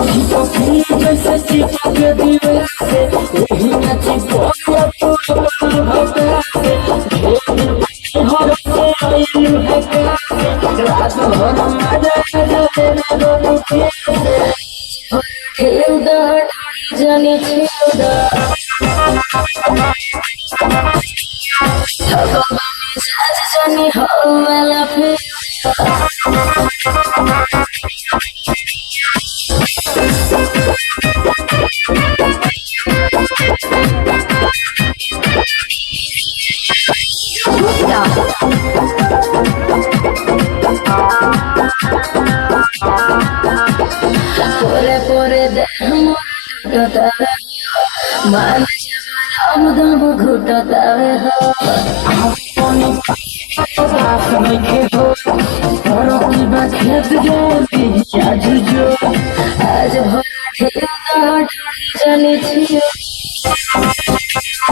जैसे चिपक दिवे से वही न चिपक तू भगा से हर से आयु है कैसे रात भर मजा जाने रो के ठेउदा जाने ठेउदा हवा में साज जाने हो वाला फिर पोरे पोरे देह मोर टूटता मान जबान दम घुटता हो अपनी बात नहीं हो और की बात खेत जो आज जो आज भरा ठेका ठाठी जाने छियो